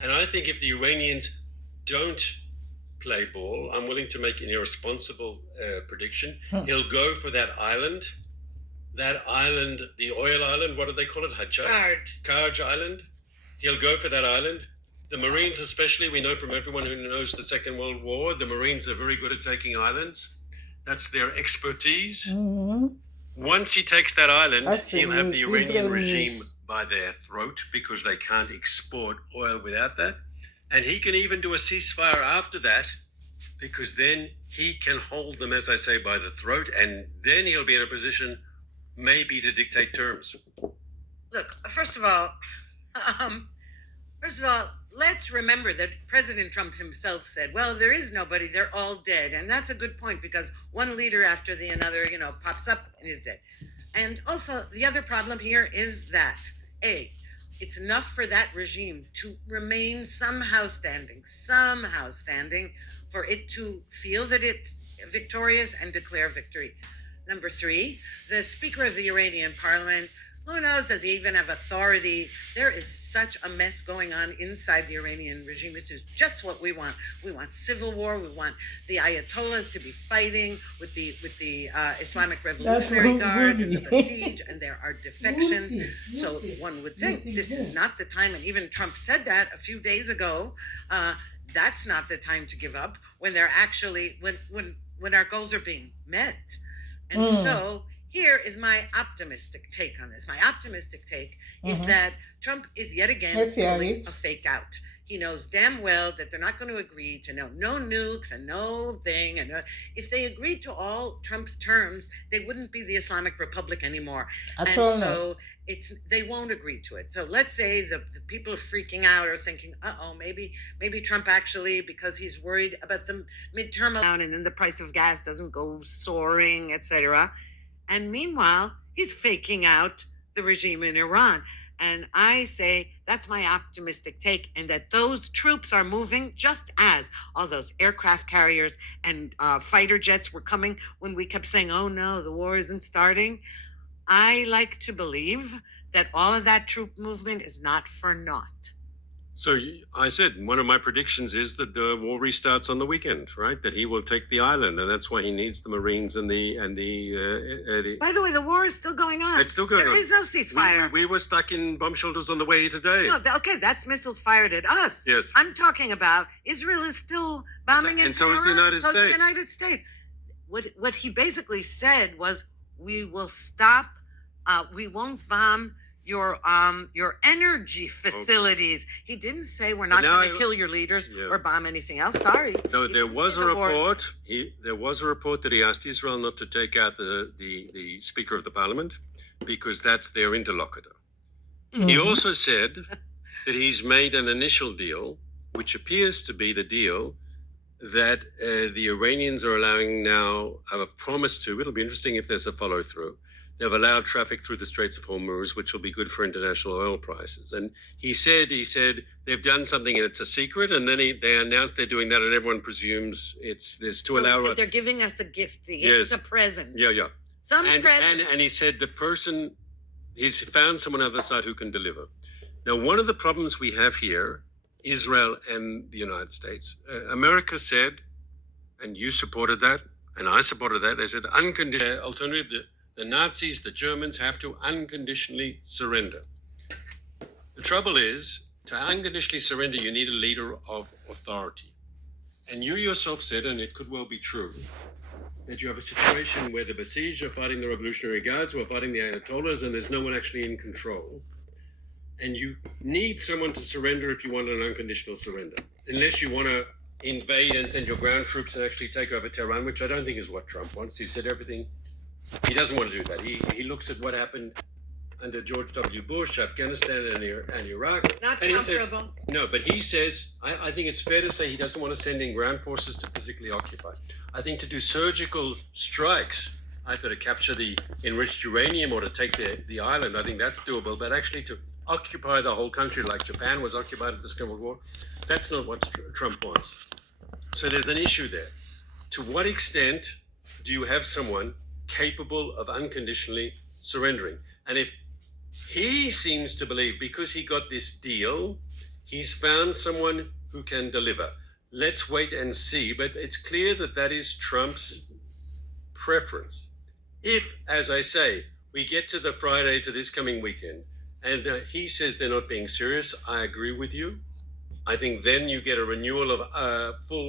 And I think if the Iranians don't play ball, I'm willing to make an irresponsible prediction. He'll go for that island. That island, the oil island, what do they call it? Karj Island. He'll go for that island. The Marines especially, we know from everyone who knows the Second World War, the Marines are very good at taking islands. That's their expertise. Mhm. Once he takes that island, he'll have the Absolutely. Iranian Israel regime news. by their throat because they can't export oil without that. And he can even do a ceasefire after that because then he can hold them, as I say, by the throat, and then he'll be in a position maybe to dictate terms. Look, first of all, let's remember that President Trump himself said, well, there is nobody, they're all dead. And that's a good point because one leader after the another, pops up and is dead. And also, the other problem here is that, A, it's enough for that regime to remain somehow standing, for it to feel that it's victorious and declare victory. Number 3, the Speaker of the Iranian Parliament, who knows, does he even have authority? There is such a mess going on inside the Iranian regime, which is just what we want. We want civil war. We want the Ayatollahs to be fighting with the Islamic Revolutionary Guards and the Basij, and there are defections. So one would think this is not the time, and even Trump said that a few days ago. That's not the time to give up when they're actually when our goals are being met. And so here is my optimistic take on this. My optimistic take is that Trump is yet again pulling a fake out. He knows damn well that they're not going to agree to no nukes and no thing. And if they agreed to all Trump's terms, they wouldn't be the Islamic Republic anymore. So they won't agree to it. So let's say the people are freaking out or thinking, maybe Trump actually, because he's worried about the midterm and then the price of gas doesn't go soaring, etc. And meanwhile, he's faking out the regime in Iran. And I say that's my optimistic take, and that those troops are moving just as all those aircraft carriers and fighter jets were coming when we kept saying, oh no, the war isn't starting. I like to believe that all of that troop movement is not for naught. So I said one of my predictions is that the war restarts on the weekend, right? That he will take the island, and that's why he needs the Marines and the. By the way, the war is still going on. It's still going on. There is no ceasefire. We were stuck in bomb shelters on the way today. No, okay, that's missiles fired at us. Yes. I'm talking about Israel is still bombing and so is the United States. So is the United States. What he basically said was, we will stop. We won't bomb your energy facilities. He didn't say we're not going to kill your leaders or bomb anything else. Sorry. No, there was a report. There was a report that he asked Israel not to take out the Speaker of the Parliament because that's their interlocutor. Mm-hmm. He also said that he's made an initial deal, which appears to be the deal that the Iranians are allowing now, have promised to. It'll be interesting if there's a follow through. They've allowed traffic through the Straits of Hormuz, which will be good for international oil prices. And he said they've done something and it's a secret. And then they announced they're doing that, and everyone presumes there's to allow. They're giving us a gift. It's a present. Yeah. Present. And he said he's found someone on the other side who can deliver. Now, one of the problems we have here, Israel and the United States, America said, and you supported that, and I supported that. They said unconditional alternative. The Nazis, the Germans, have to unconditionally surrender. The trouble is, to unconditionally surrender, you need a leader of authority. And you yourself said, and it could well be true, that you have a situation where the Basij are fighting the Revolutionary Guards, who are fighting the Ayatollahs, and there's no one actually in control. And you need someone to surrender if you want an unconditional surrender. Unless you want to invade and send your ground troops and actually take over Tehran, which I don't think is what Trump wants. He said everything. He doesn't want to do that. He looks at what happened under George W. Bush, Afghanistan and Iraq. Not and comfortable. No, but he says, I think it's fair to say he doesn't want to send in ground forces to physically occupy. I think to do surgical strikes, either to capture the enriched uranium or to take the island, I think that's doable. But actually to occupy the whole country like Japan was occupied at the Second World War, that's not what Trump wants. So there's an issue there. To what extent do you have someone capable of unconditionally surrendering? And if he seems to believe, because he got this deal, He's found someone who can deliver. Let's wait and see. But it's clear that that is Trump's preference. If, as I say, we get to the Friday to this coming weekend, and he says they're not being serious, I agree with you. I think then you get a renewal of full